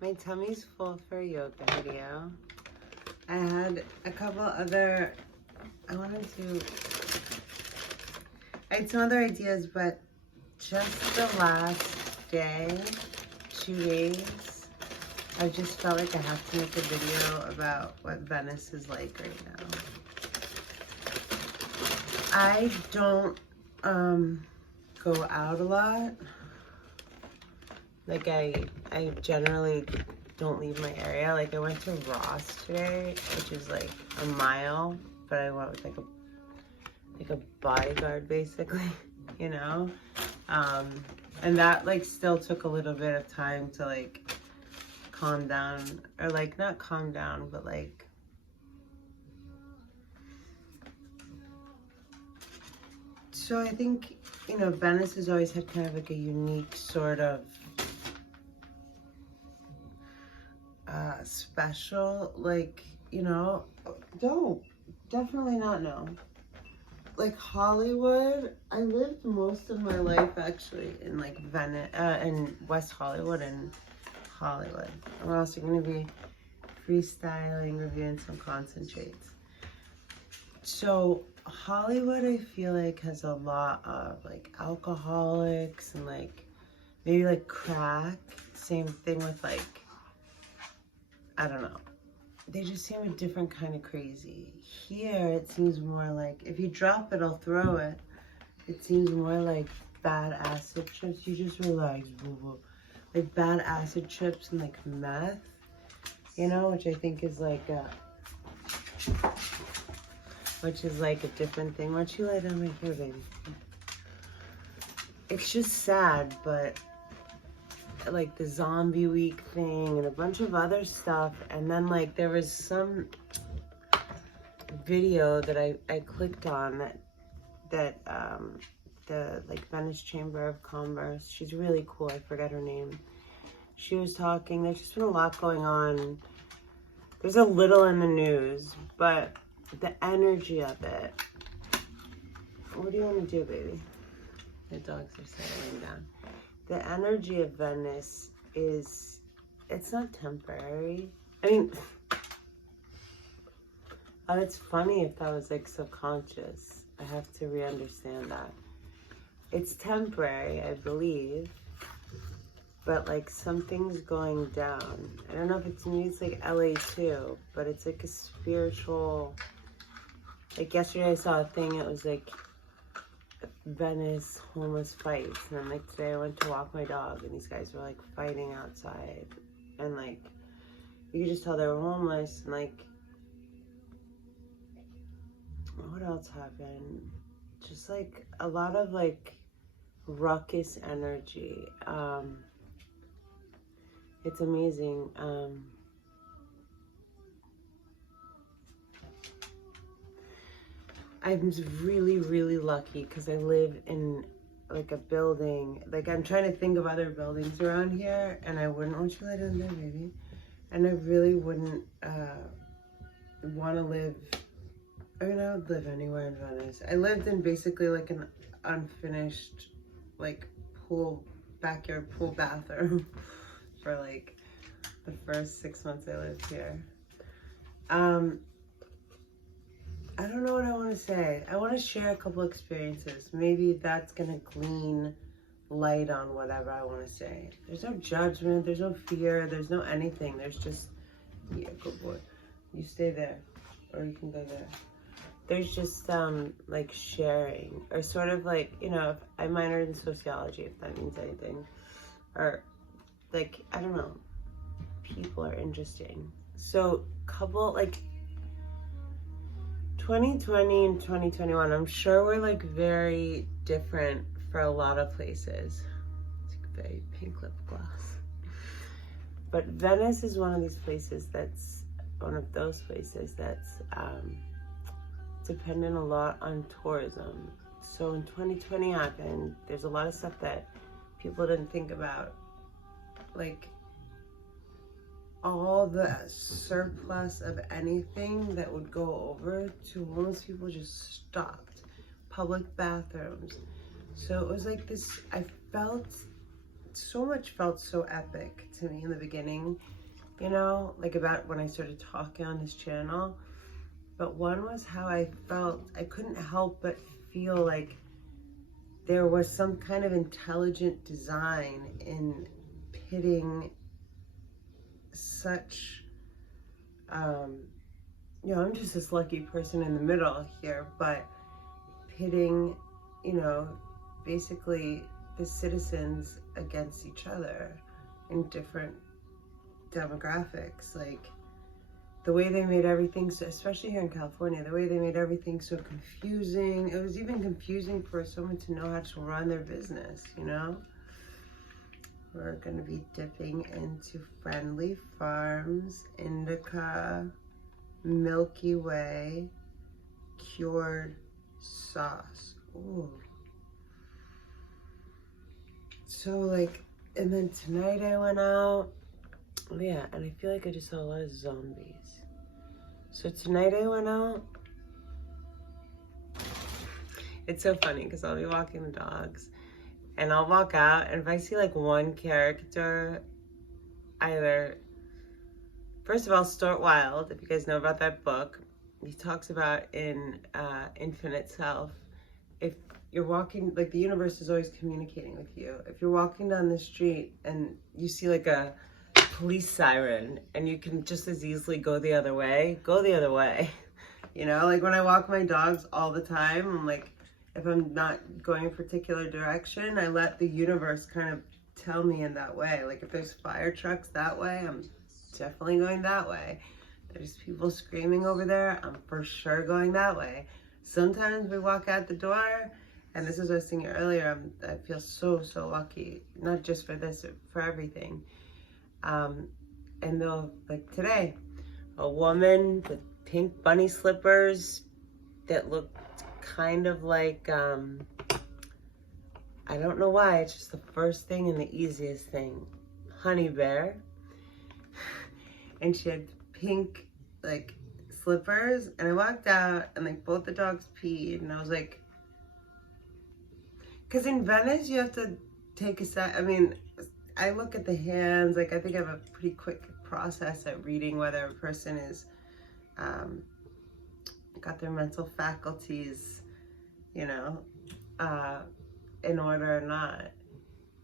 My tummy's full for a yoga video. I had a couple other, I had some other ideas, but just the last day, 2 days, I just felt like I have to make a video about what Venice is like right now. I don't go out a lot. Like I generally don't leave my area. Like I went to Ross today, which is like a mile, but I went with like a bodyguard basically, you know? And that like still took a little bit of time to like calm down, or like not calm down, but like so I think, you know, Venice has always had kind of like a unique sort of special, like, you know, definitely not know. Like Hollywood, I lived most of my life actually in like Venice, in West Hollywood and Hollywood. We're also going to be freestyling, reviewing some concentrates. So Hollywood, I feel like, has a lot of like alcoholics and like maybe like crack. Same thing with like, I don't know. They just seem a different kind of crazy. Here, it seems more like, if you drop it, I'll throw it. It seems more like bad acid trips. You just relax, boo boo. Like bad acid trips and like meth, you know, which I think is like a different thing. Why don't you lie down right here, baby? It's just sad, but like the zombie week thing and a bunch of other stuff, and then like there was some video that I clicked on that the like Venice Chamber of Commerce, she's really cool, I forget her name, she was talking. There's just been a lot going on. There's a little in the news, but the energy of it, what do you want to do, baby? The dogs are settling down. The energy of Venice is, it's not temporary. I mean, it's funny if that was like subconscious. I have to re-understand that. It's temporary, I believe, but like something's going down. I don't know if it's me, it's like LA too, but it's like a spiritual, like yesterday I saw a thing, it was like Venice homeless fights, and then like today I went to walk my dog and these guys were like fighting outside, and like you could just tell they were homeless. And like, what else happened? Just like a lot of like ruckus energy. It's amazing. I'm really, really lucky because I live in like a building. Like I'm trying to think of other buildings around here, and I wouldn't want you to lie down there, baby. And I really wouldn't want to live. I mean, I would live anywhere in Venice. I lived in basically like an unfinished like backyard pool bathroom for like the first 6 months I lived here. I don't know what I want to say. I want to share a couple experiences. Maybe that's going to glean light on whatever I want to say. There's no judgment. There's no fear. There's no anything. There's just, yeah, good boy. You stay there, or you can go there. There's just like sharing, or sort of like, you know, if I minored in sociology, if that means anything, or like, I don't know, people are interesting. So couple, like 2020 and 2021, I'm sure we're like very different for a lot of places. It's like very pink lip gloss. But Venice is one of these places that's, one of those places that's dependent a lot on tourism. So when 2020 happened, there's a lot of stuff that people didn't think about. Like all the surplus of anything that would go over to homeless people just stopped. Public bathrooms. So it was like this, I felt so much felt so epic to me in the beginning, you know, like about when I started talking on this channel. But one was how I felt, I couldn't help but feel like there was some kind of intelligent design in pitting such, you know, I'm just this lucky person in the middle here, but pitting, you know, basically the citizens against each other in different demographics. Like the way they made everything, so, especially here in California, the way they made everything so confusing. It was even confusing for someone to know how to run their business, you know? We're going to be dipping into Friendly Farms, Indica, Milky Way, cured sauce. Ooh. So like, and then tonight I went out. Oh yeah, and I feel like I just saw a lot of zombies. So tonight I went out. It's so funny because I'll be walking the dogs and I'll walk out, and if I see like one character, either, first of all, Stuart Wilde, if you guys know about that book, he talks about in Infinite Self, if you're walking, like the universe is always communicating with you. If you're walking down the street and you see like a police siren and you can just as easily go the other way, go the other way. You know, like when I walk my dogs all the time, I'm like, if I'm not going a particular direction, I let the universe kind of tell me in that way. Like if there's fire trucks that way, I'm definitely going that way. There's people screaming over there, I'm for sure going that way. Sometimes we walk out the door, and this is what I was saying earlier, I feel so lucky, not just for this, for everything. And they'll, like today, a woman with pink bunny slippers that looked kind of like, I don't know why, it's just the first thing and the easiest thing. Honey bear. And she had pink, like, slippers, and I walked out, and like both the dogs peed, and I was like, because in Venice you have to take a set. I mean, I look at the hands, like I think I have a pretty quick process at reading whether a person is got their mental faculties, you know, in order or not.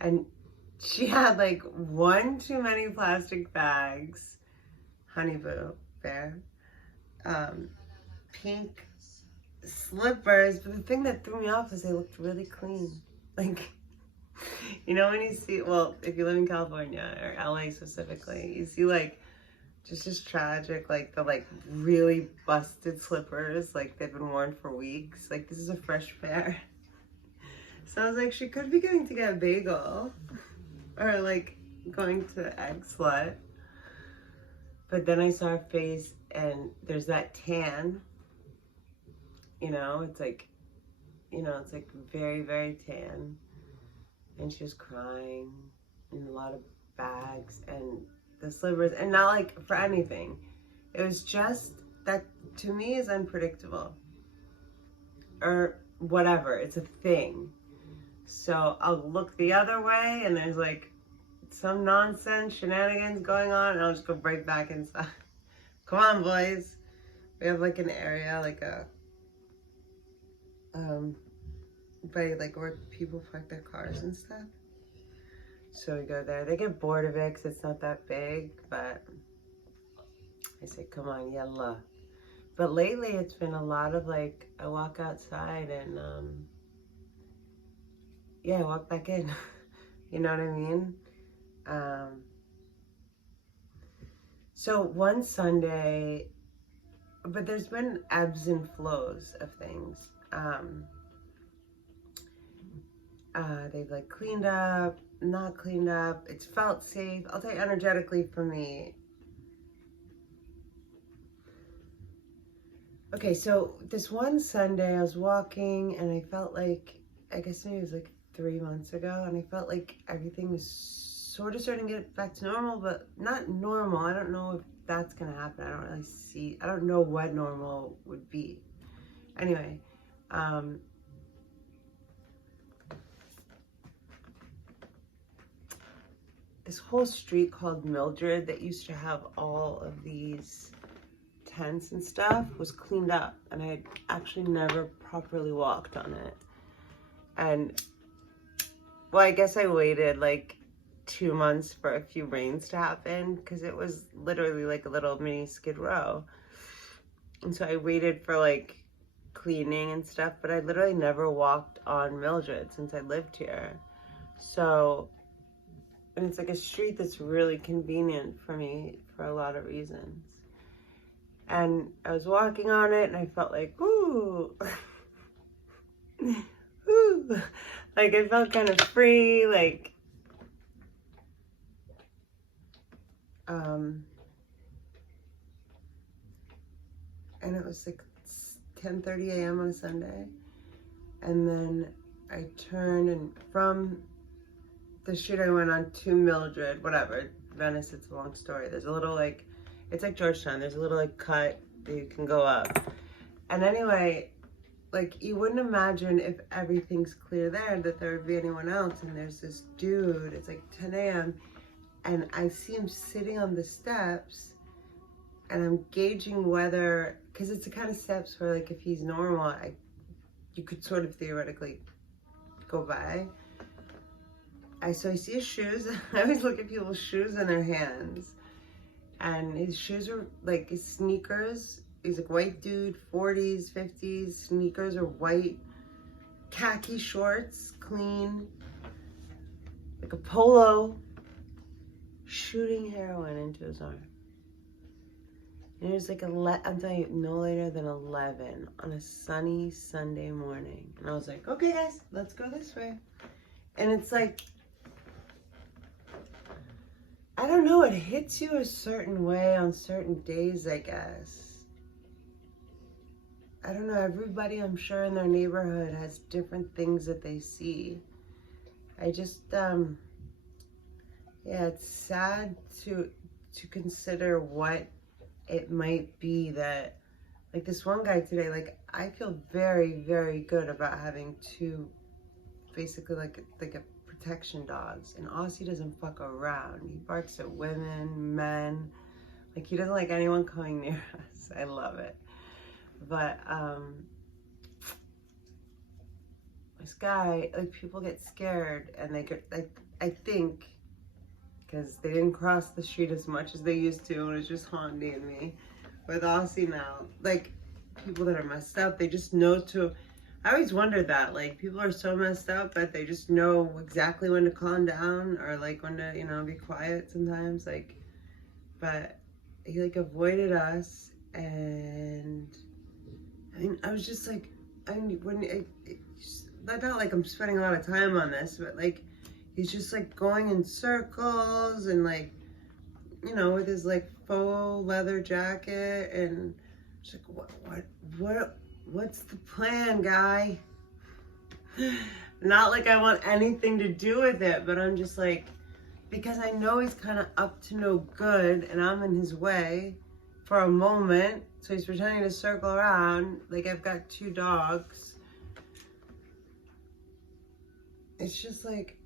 And she had like one too many plastic bags, honey boo bear, pink slippers, but the thing that threw me off is they looked really clean. Like, you know, when you see, well, if you live in California or LA specifically, you see like just tragic, like the like really busted slippers, like they've been worn for weeks. Like this is a fresh pair. So I was like, she could be going to get a bagel or like going to Egg Slut. But then I saw her face and there's that tan, you know, it's like, you know, it's like very tan. And she was crying and a lot of bags and the slippers, and not like for anything. It was just that to me is unpredictable or whatever. It's a thing. So I'll look the other way and there's like some nonsense shenanigans going on and I'll just go right back inside. Come on, boys. We have like an area, like a by like where people park their cars and stuff. So we go there. They get bored of it because it's not that big, but I say, come on, yalla. But lately it's been a lot of like, I walk outside and yeah, I walk back in. You know what I mean? So one Sunday, but there's been ebbs and flows of things. They've like cleaned up, not cleaned up. It's felt safe. I'll tell you, energetically for me. Okay, so this one Sunday I was walking and I felt like, I guess maybe it was like 3 months ago, and I felt like everything was sort of starting to get back to normal, but not normal. I don't know if that's gonna happen. I don't really see, I don't know what normal would be. Anyway, this whole street called Mildred that used to have all of these tents and stuff was cleaned up, and I had actually never properly walked on it. And well, I guess I waited like 2 months for a few rains to happen because it was literally like a little mini Skid Row. And so I waited for like cleaning and stuff, but I literally never walked on Mildred since I lived here. So, and it's like a street that's really convenient for me for a lot of reasons. And I was walking on it and I felt like, ooh, ooh, like I felt kind of free, like, and it was like 10:30 a.m. on a Sunday. And then I turned, and from the street I went on to Mildred, whatever, Venice, it's a long story. There's a little like, it's like Georgetown. There's a little like cut that you can go up. And anyway, like you wouldn't imagine if everything's clear there that there would be anyone else. And there's this dude, it's like 10 a.m. and I see him sitting on the steps, and I'm gauging whether, because it's the kind of steps where like if he's normal, you could sort of theoretically go by. So I see his shoes. I always look at people's shoes in their hands. And his shoes are like his sneakers. He's a white dude, 40s, 50s. Sneakers are white. Khaki shorts, clean. Like a polo. Shooting heroin into his arm. And it was like, I'm telling you, no later than 11 on a sunny Sunday morning. And I was like, okay guys, let's go this way. And it's like, I don't know, it hits you a certain way on certain days, I guess. I don't know, everybody I'm sure in their neighborhood has different things that they see. I just, yeah, it's sad to consider what it might be that, like this one guy today, like I feel very, very good about having two, basically like a protection dogs. And Aussie doesn't fuck around. He barks at women, men. Like he doesn't like anyone coming near us. I love it. But this guy, like people get scared and they get like, I think, because they didn't cross the street as much as they used to, and it's just haunting me. With Aussie now, like people that are messed up, they just know to, I always wondered that, like people are so messed up that they just know exactly when to calm down or like when to, you know, be quiet sometimes, like, but he like avoided us. And I mean, I was just like, not like I'm spending a lot of time on this, but like, he's just like going in circles and like, you know, with his like faux leather jacket, and it's like, what's the plan, guy? Not like I want anything to do with it, but I'm just like, because I know he's kind of up to no good and I'm in his way for a moment. So he's pretending to circle around. Like I've got two dogs. It's just like,